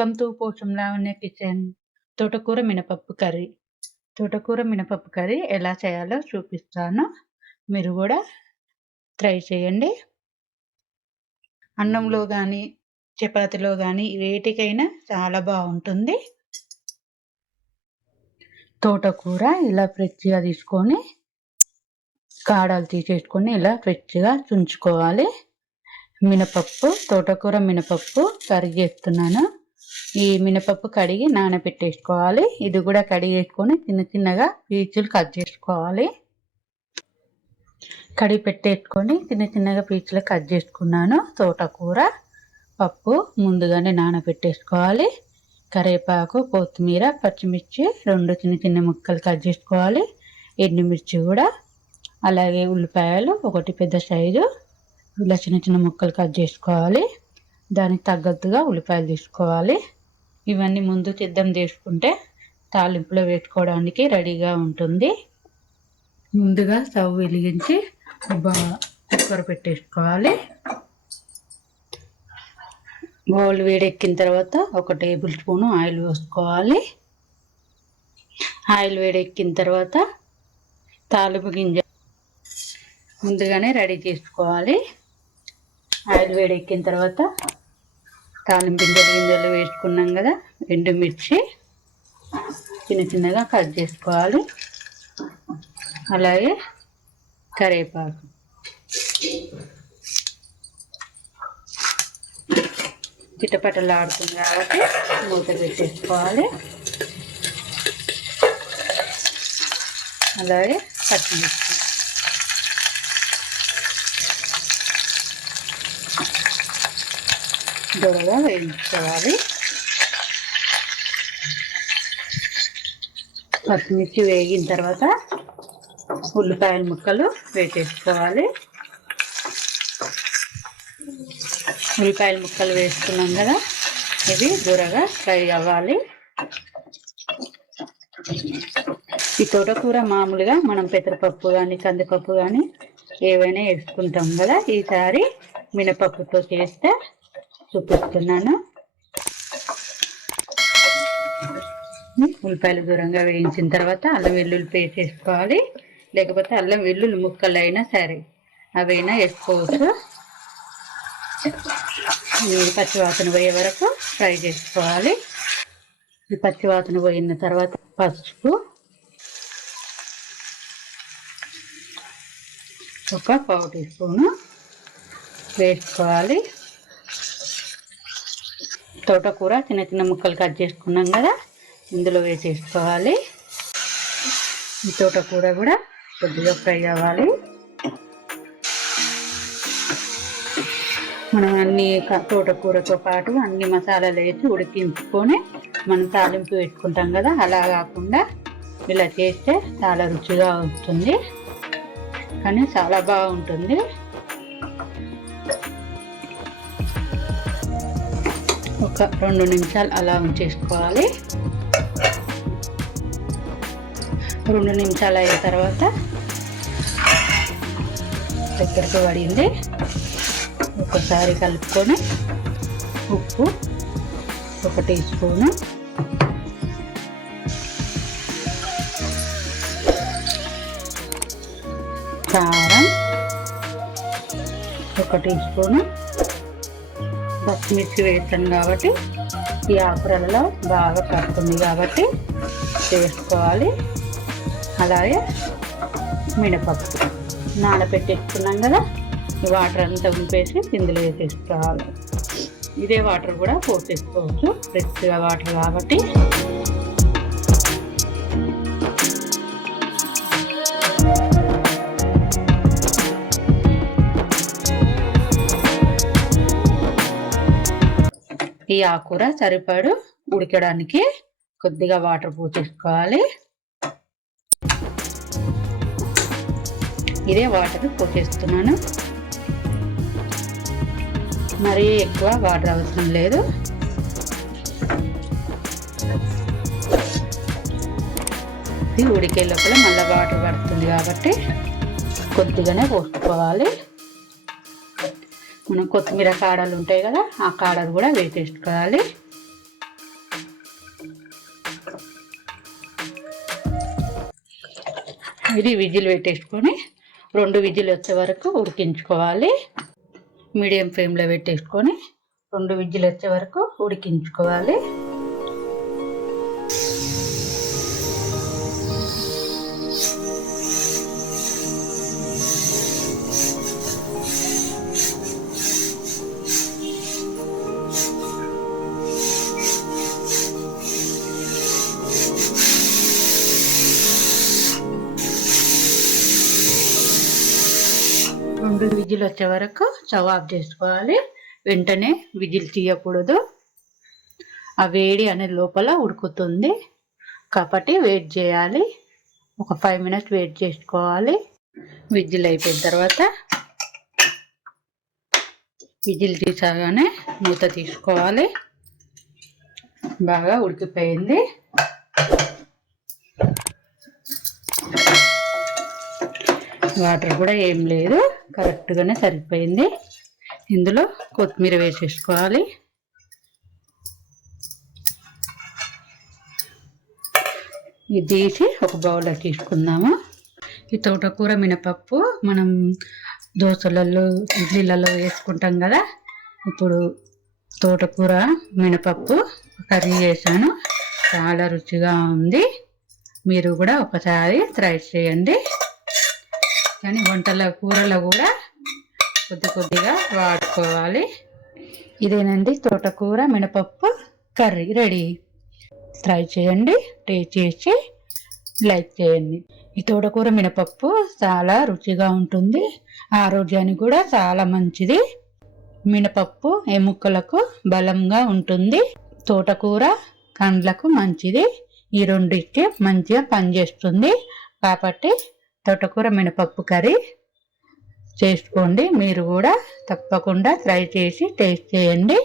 Welcome to Posham Lavanya kitchen. తోటకూర మినపప్పు curry. తోటకూర మినపప్పు కర్రీ ఎలా చేయాలో చూపిస్తాను. మీరు కూడా ట్రై చేయండి. అన్నంలో కానీ చపాతీలో కానీ వేటికైనా చాలా బాగుంటుంది. తోటకూర ఇలా ఫ్రెష్గా తీసుకొని కాడలు తీసేసుకొని ఇలా ఫ్రెష్గా తుంచుకోవాలి. మినపప్పు, తోటకూర మినపప్పు కర్రీ చేస్తున్నాను. ఈ మినపప్పు కడిగి నానబెట్టేసుకోవాలి. ఇది కూడా కడిగేసుకొని చిన్న చిన్నగా పీచులు కట్ చేసుకోవాలి. కడిగి పెట్టేసుకొని చిన్న చిన్నగా పీచులు కట్ చేసుకున్నాను. తోటకూర పప్పు ముందుగానే నానబెట్టేసుకోవాలి. కరివేపాకు, కొత్తిమీర, పచ్చిమిర్చి 2 చిన్న చిన్న ముక్కలు కట్ చేసుకోవాలి. ఎండుమిర్చి కూడా, అలాగే ఉల్లిపాయలు 1 పెద్ద సైజు ఇలా చిన్న చిన్న ముక్కలు కట్ చేసుకోవాలి. దానికి తగ్గట్టుగా ఉల్లిపాయలు తీసుకోవాలి. ఇవన్నీ ముందు సిద్ధం చేసుకుంటే తాలింపులో వేసుకోవడానికి రెడీగా ఉంటుంది. ముందుగా స్టవ్ వెలిగించి కుక్కర్ పెట్టేసుకోవాలి. బౌల్ వేడెక్కిన తర్వాత 1 టేబుల్ స్పూన్ ఆయిల్ వేసుకోవాలి. ఆయిల్ వేడెక్కిన తర్వాత తాలింపు గింజ ముందుగానే రెడీ చేసుకోవాలి. ఆయిల్ వేడెక్కిన తర్వాత తాలింపు గింజలు వేసుకున్నాం కదా, ఎండుమిర్చి చిన్న చిన్నగా కట్ చేసుకోవాలి. అలాగే కరివేపాకు, చిట్టపట్టలాడుతుంది కాబట్టి మూత పెట్టేసుకోవాలి. అలాగే పచ్చిమిర్చి దొరగా వేయించుకోవాలి. పచ్చిమిర్చి వేగిన తర్వాత ఉల్లిపాయల ముక్కలు వేసేసుకోవాలి. ఉల్లిపాయల ముక్కలు వేసుకున్నాం కదా, ఇవి దూరగా ఫ్రై అవ్వాలి. ఈ తోటకూర మామూలుగా మనం పెసరపప్పు కానీ కందిపప్పు కానీ ఏవైనా వేసుకుంటాం కదా, ఈసారి మినపప్పుతో చేస్తే చూపిస్తున్నాను. ఉల్లిపాయలు దూరంగా వేయించిన తర్వాత అల్లం వెల్లుల్లి పేస్ట్ వేసుకోవాలి. లేకపోతే అల్లం వెల్లుల్లి ముక్కలు అయినా సరే అవైనా వేసుకోవచ్చు. పచ్చివాసన పోయే వరకు ఫ్రై చేసుకోవాలి. ఈ పచ్చివాసన పోయిన తర్వాత పసుపు 1 పావు టీ స్పూను వేసుకోవాలి. తోటకూర చిన్న చిన్న ముక్కలు కట్ చేసుకున్నాం కదా, ఇందులో వేసేసుకోవాలి. ఈ తోటకూర కూడా కొద్దిగా ఫ్రై అవ్వాలి. మనం అన్ని తోటకూరతో పాటు అన్ని మసాలాలు వేసి ఉడికించుకొని మనం తాలింపు పెట్టుకుంటాం కదా, అలా కాకుండా ఇలా చేస్తే చాలా రుచిగా వస్తుంది, కానీ చాలా బాగుంటుంది. ఒక 2 నిమిషాలు అలా ఉంచేసుకోవాలి. 2 నిమిషాలు అయిన తర్వాత దగ్గరకు పడింది. ఒకసారి కలుపుకొని ఉప్పు 1 టీ స్పూను, కారం 1 టీ స్పూను, పచ్చిమిర్చి వేసాను కాబట్టి ఈ ఆకుకూరలలో బాగా పడుతుంది కాబట్టి వేసుకోవాలి. అలాగే మినపప్పు నానబెట్టేసుకున్నాం కదా, ఈ వాటర్ అంతా ఉంపేసి ఇందులో వేసేసుకోవాలి. ఇదే వాటర్ కూడా పోసేసుకోవచ్చు, ఫ్రెష్గా వాటర్ కాబట్టి. ఈ ఆకుకూర సరిపడు ఉడకడానికి కొద్దిగా వాటర్ పోసేసుకోవాలి. ఇదే వాటర్ పోసేస్తున్నాను, మరీ ఎక్కువ వాటర్ అవసరం లేదు. ఇది ఉడికే లోపల మళ్ళీ వాటర్ పడుతుంది కాబట్టి కొద్దిగానే పోసుకోవాలి. మనం కొత్తిమీర కాడలు ఉంటాయి కదా, ఆ కాడలు కూడా వేసేసుకోవాలి. ఇది విజిల్ పెట్టేసుకొని 2 విజిల్ వచ్చే వరకు ఉడికించుకోవాలి. మీడియం ఫ్లేమ్లో పెట్టేసుకొని 2 విజిల్ వచ్చే వరకు ఉడికించుకోవాలి. రెండు విజిల్ వచ్చే వరకు స్టవ్ ఆఫ్ చేసుకోవాలి. వెంటనే విజిల్ తీయకూడదు, ఆ వేడి అనేది లోపల ఉడుకుతుంది కాబట్టి వెయిట్ చేయాలి. ఒక 5 మినిట్స్ వెయిట్ చేసుకోవాలి. విజిల్ అయిపోయిన తర్వాత విజిల్ తీసాగానే మూత తీసుకోవాలి. బాగా ఉడికిపోయింది. వాటర్ కూడా ఏం లేదు, కరెక్ట్గానే సరిపోయింది. ఇందులో కొత్తిమీర వేసేసుకోవాలి. ఇది తీసి ఒక బౌల్లో తీసుకుందాము. ఈ తోటకూర మినపప్పు మనం దోశలలో ఇడ్లీలలో వేసుకుంటాం కదా. ఇప్పుడు తోటకూర మినపప్పు కర్రీ చేశాను, చాలా రుచిగా ఉంది. మీరు కూడా ఒకసారి ట్రై చేయండి. కానీ వంటల కూరలో కూడా కొద్దిగా వాడుకోవాలి. ఇదేనండి తోటకూర మినపప్పు కర్రీ రెడీ. ట్రై చేయండి, టేస్ట్ చేసి లైక్ చేయండి. ఈ తోటకూర మినపప్పు చాలా రుచిగా ఉంటుంది, ఆరోగ్యానికి కూడా చాలా మంచిది. మినపప్పు ఎముకలకు బలంగా ఉంటుంది. తోటకూర కండ్లకు మంచిది. ఈ రెండింటికి మంచిగా పనిచేస్తుంది కాబట్టి తోటకూర మినపప్పు కర్రీ చేసుకోండి. మీరు కూడా తప్పకుండా ట్రై చేసి టేస్ట్ చేయండి.